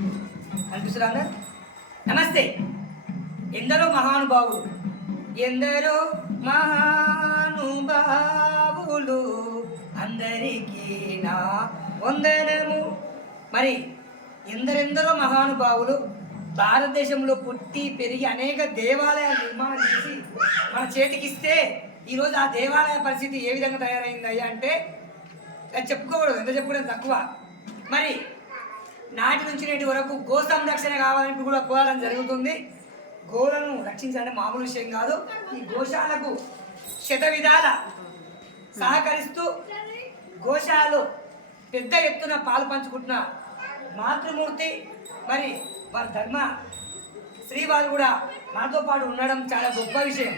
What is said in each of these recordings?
కనిపిస్తున్నా అందరు? నమస్తే. ఎందరో మహానుభావులు ఎందరో మహానుభావులు అందరికీ నా వందనము. మరి ఎందరెందరో మహానుభావులు భారతదేశంలో పుట్టి పెరిగి అనేక దేవాలయాలు నిర్మాణం చేసి మన చేతికిస్తే ఈరోజు ఆ దేవాలయ పరిస్థితి ఏ విధంగా తయారైంది అయ్యా అంటే చెప్పుకోకూడదు ఎంత చెప్పుకోవడం తక్కువ. మరి నాటి నుంచి నేటి వరకు గో సంరక్షణ కావాలని కూడా కోరడం జరుగుతుంది. గోలను రక్షించాలంటే మామూలు విషయం కాదు. ఈ గోశాలకు శత విధాల సహకరిస్తూ గోశాలు పెద్ద ఎత్తున పాలు పంచుకుంటున్న మాతృమూర్తి మరి వారి ధర్మ శ్రీవారు కూడా మనతో పాటు ఉండడం చాలా గొప్ప విషయం.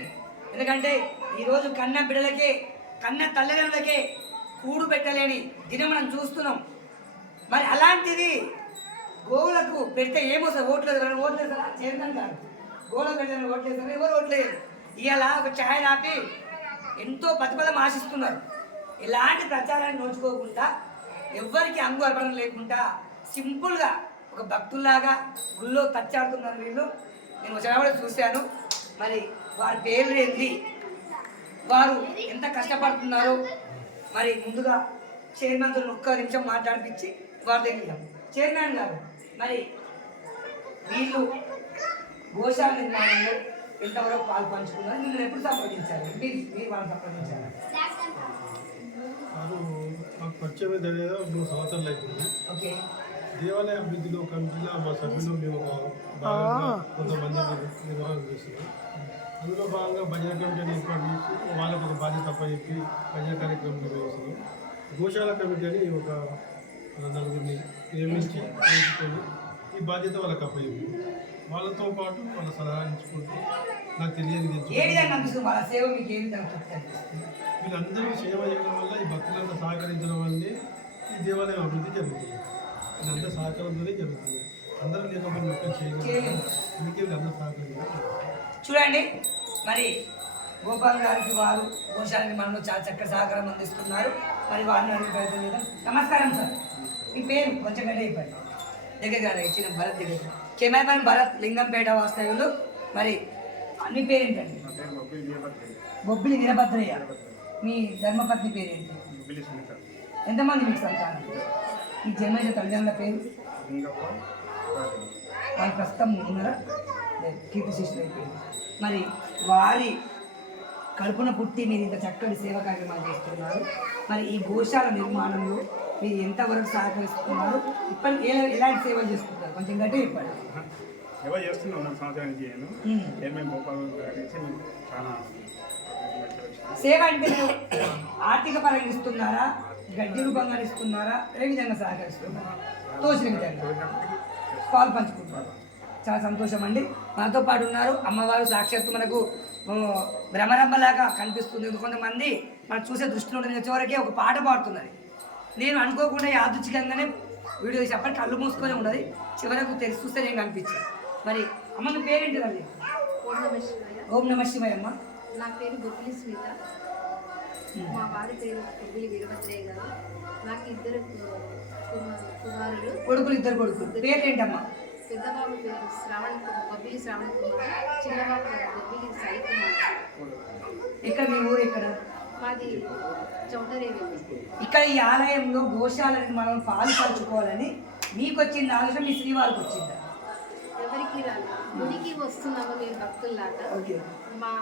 ఎందుకంటే ఈరోజు కన్న బిడ్డలకే కన్న తల్లిదండ్రులకే కూడు పెట్టలేని దినం మనం చూస్తున్నాం. మరి అలాంటిది గోవులకు పెడితే ఏమొస్తుంది ఓట్లు ఎవరైనా ఓట్లు చైర్మన్ గారు గోవులకు పెడితే ఓట్లేదు ఎవరు ఓట్లేదు ఇవాళ ఒక ఛాయ్ ఆపి ఎంతో ప్రతిఫలం ఆశిస్తున్నారు. ఎలాంటి ప్రచారాన్ని నోచుకోకుండా ఎవ్వరికి అంగు అర్పణ లేకుండా సింపుల్గా ఒక భక్తుల్లాగా గుళ్ళో తచ్చాడుతున్నారు వీళ్ళు. నేను వచ్చినప్పుడు చూశాను. మరి వారి పేర్లు ఏంది వారు ఎంత కష్టపడుతున్నారు? మరి ముందుగా చైర్మన్తో ఒక్క నిమిషం మాట్లాడిపించి వారి దగ్గర చైర్మన్ గారు. మరి వీళ్ళు గోశాల నిర్మాణంలో ఎంతవరకు పాలు పంచుకున్నారు? మిమ్మల్ని ఎప్పుడు సంప్రదించారు? మీరు మీరు వాళ్ళని సంప్రదించారు? మాకు పరిచయం తెలియదు. మూడు సంవత్సరాలు అయిపోయింది. ఓకే. దేవాలయ అభివృద్ధిలో కమిటీలో మా సభ్యులు మేము కొంతమంది నిర్వహణ చేస్తున్నాం. అందులో భాగంగా భజన కమిటీని ఏర్పాటు చేసి వాళ్ళకు ఒక బాధ్యత చెప్పి భజన కార్యక్రమం నిర్వహిస్తున్నాం. గోశాల కమిటీ అని ఒక నలుగురిని నియమించి నియమించుకొని ఈ బాధ్యత వాళ్ళకి అప్పయింది వాళ్ళతో పాటు వాళ్ళ సలహా ఇచ్చుకుంటూ నాకు తెలియదు వీళ్ళందరూ సేవ చేయడం వల్ల ఈ భక్తులంతా సహకరించడం వల్లే ఈ దేవాలయం అభివృద్ధి జరుగుతుంది. వీళ్ళంతా సహకారంతోనే జరుగుతుంది. అందరూ లేకపోతే మొత్తం చేయగలరు. అందుకే వీళ్ళందరూ సహకరించారు చూడండి మరి గోపాల్ గారికి వారు గోశాలని మనలో చాలా చక్కటి సహకారం అందిస్తున్నారు. మరి వారిని అడిగే ప్రయత్నం చేద్దాం. నమస్కారం సార్. మీ పేరు కొంచెం వెళ్ళి చెప్పండి దగ్గర గారు ఇచ్చిన భరత్ దగ్గర కెమెరామెన్ భరత్ లింగంపేట వాస్తవ్యులు. మరి మీ పేరేంటండి? బొబ్బిలి వీరభద్రయ్య. మీ ధర్మపత్ని పేరేంటి? ఎంతమంది మీకు సంతానం? మీ జన్మదిన తల్లిదండ్రుల పేరు? వాళ్ళు ప్రస్తుతం ఉన్నారా? కీర్తి శిష్యులు అయిపోయింది మరి వారి కడుపున పుట్టి మీరు ఇంత చక్కటి సేవా కార్యక్రమాలు చేస్తున్నారు. మరి ఈ గోశాల నిర్మాణంలో మీరు ఎంతవరకు సహకరిస్తున్నారు? ఇప్పటి ఎలాంటి సేవలు చేసుకుంటారు? కొంచెం గట్టి చెప్పండి. ఎవరు చేస్తున్నాం మూడు సంవత్సరాల నుంచి నేను. ఏమేమి గోపాల్ చాలా సేవ అంటే మీరు ఆర్థిక పరంగా ఇస్తున్నారా? గడ్డి రూపంగా ఇస్తున్నారా? ఏ విధంగా సహకరిస్తున్నారా? తోచిన విధంగా. పాలు పంచుకుంటున్నారు. చాలా సంతోషం అండి. మనతో పాటు ఉన్నారు అమ్మవారు. సాక్షాత్తు మనకు ఓ, భ్రమరంబలాగా కనిపిస్తుంది. కొంతమంది మనం చూసే దృష్టిలో ఉంటుంది చివరికి ఒక పాట పాడుతున్నది. నేను అనుకోకుండా యాదృచ్ఛికంగానే వీడియో తీసి. అప్పటి కళ్ళు మూసుకొని ఉన్నది. చివరకు తెలిసి చూస్తే నేను కనిపించాను మరి అమ్మ మీ పేరేంటి తల్లి ఓం నమ శివాయ అమ్మ నా పేరు గుబ్బిలి స్మిత మా వారి పేరు గుబ్బిలి వీరభద్రయ్య గారు. నాకు ఇద్దరు కుమారులు. కొడుకులు ఇద్దరు కొడుకులు. పేరేంటమ్మా పెద్దబాబు పేరు శ్రావణ్ బొబ్బిలి శ్రావణ్ కుమార్ చిన్నబాబు బొబ్బిలి సాయి కుమార్. ఇక్కడ మీ మాది చౌటరేవి ఇక్కడ ఈ ఆలయంలో గోశాలని మనం పాలు పంచుకోవాలని మీకు వచ్చింది ఆలోచన మీ శ్రీవారికి వచ్చిందా? ఎవరికి రాదు గుడికి వస్తున్నాము మేము భక్తుల్లాగా. ఓకే. మా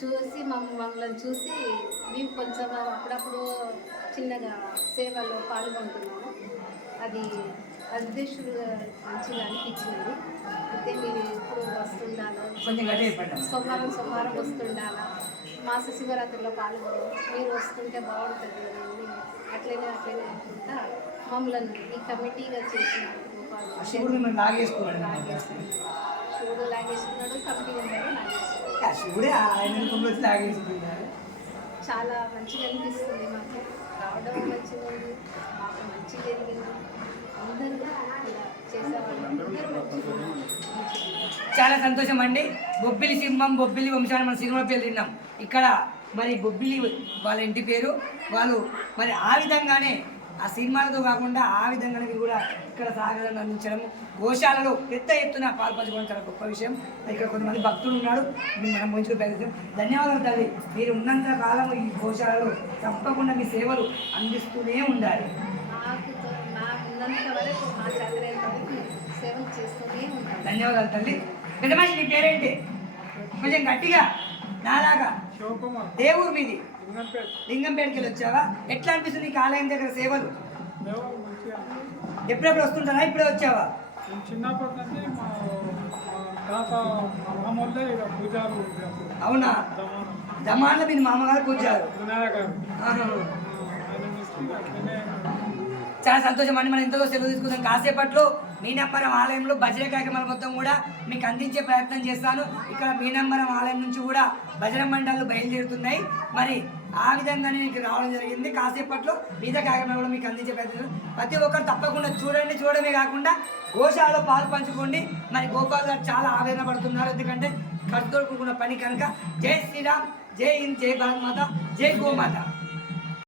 చూసి మమ్మ మమ్మల్ని చూసి మేము కొంచెం అప్పుడప్పుడు చిన్నగా సేవలో పాల్గొంటున్నాము. అది అధ్యక్షుడు మంచిగా అనిపించినది అయితే మీరు ఎప్పుడు వస్తుండాలో. సోమవారం సోమవారం వస్తుండాలా? మాస శివరాత్రిలో పాల్గొని మీరు వస్తుంటే బాగుంటుంది కదా అని అట్లనే అట్లనే అనుకుంటా మమ్మల్ని ఈ కమిటీగా చేసిన శివుడు లాగేసుకున్నాడు శివుడు కమిటీ మెంబర్ శివుడే ఆయన లాగేసుకున్నాడు చాలా మంచిగా అనిపిస్తుంది మాకు. రావడం మంచిగా ఉంది మాకు మంచి జరిగింది. అందరూ చాలా సంతోషం అండి. బొబ్బిలి సింహం బొబ్బిలి వంశాన్ని మన సినిమా పేరు తిన్నాం. ఇక్కడ మరి బొబ్బిలి వాళ్ళ ఇంటి పేరు. వాళ్ళు మరి ఆ విధంగానే ఆ సినిమాలతో కాకుండా ఆ విధంగా మీరు కూడా ఇక్కడ సాగరాన్ని అందించడం గోశాలలో పెద్ద ఎత్తున పాల్పంచుకోవడం చాలా గొప్ప విషయం. ఇక్కడ కొంతమంది భక్తులు ఉన్నాడు మనం ముంచుకు ప్రయత్నం ధన్యవాదాలు తల్లి. మీరు ఉన్నంత కాలం ఈ గోశాలలో తప్పకుండా మీ సేవలు అందిస్తూనే ఉండాలి నాకు తో- నాకు ఉన్నంత వరకు మా చదివేంత వరకు సేవలు చేస్తూనే ఉంటాను ధన్యవాదాలు తల్లి. పెద్ద మనిషి నీ పేరేంటి? కొంచెం గట్టిగా నాలాగా. దేవుడు మీది? లింగంపేట. లింగంపేటకి వెళ్ళి వచ్చావా? ఎట్లా అనిపిస్తుంది నీకు ఆలయం దగ్గర సేవలు? ఎప్పుడెప్పుడు వస్తుంటారా? ఇప్పుడే వచ్చావా. అవునా. జమాన్లో మీ మామగారు పూజారు? చాలా సంతోషం అండి. మనం ఎంతో సెలవు తీసుకుందాం. కాసేపట్లో మీనమ్మరం ఆలయంలో భజన కార్యక్రమాలు మొత్తం కూడా మీకు అందించే ప్రయత్నం చేస్తాను. ఇక్కడ మీనమ్మరం ఆలయం నుంచి కూడా భజన మండళ్ళు బయలుదేరుతున్నాయి. మరి ఆ విధంగానే మీకు రావడం జరిగింది. కాసేపట్లో మిగతా కార్యక్రమాలు కూడా మీకు అందించే ప్రయత్నం ప్రతి ఒక్కరు తప్పకుండా చూడండి. చూడమే కాకుండా గోశాలలో పాలు పంచుకోండి. మరి గోపాల్ గారు చాలా ఆవేదన పడుతున్నారు. ఎందుకంటే ఖర్చు పని కనుక. జై శ్రీరామ్ జై హింద్ జై భారత్ మాత జై గోమాత.